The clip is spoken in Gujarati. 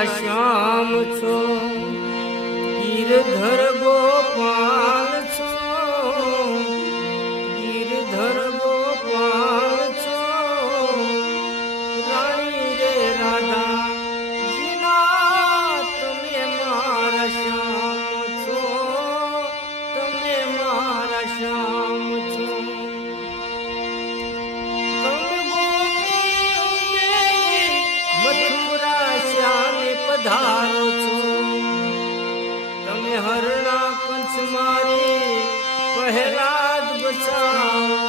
મારા શ્યામ છો, ગીરધર ગોપાલ છો, ગીરધર ગોપાલ છો, રાણી રે રાધા જીના તમે મારા શ્યામ છો, તમે મારા શ્યામ છો. મથુરા શ્યામે પધારો છો, તમે હરણા કંચ મારી પહેલા જ બચાવો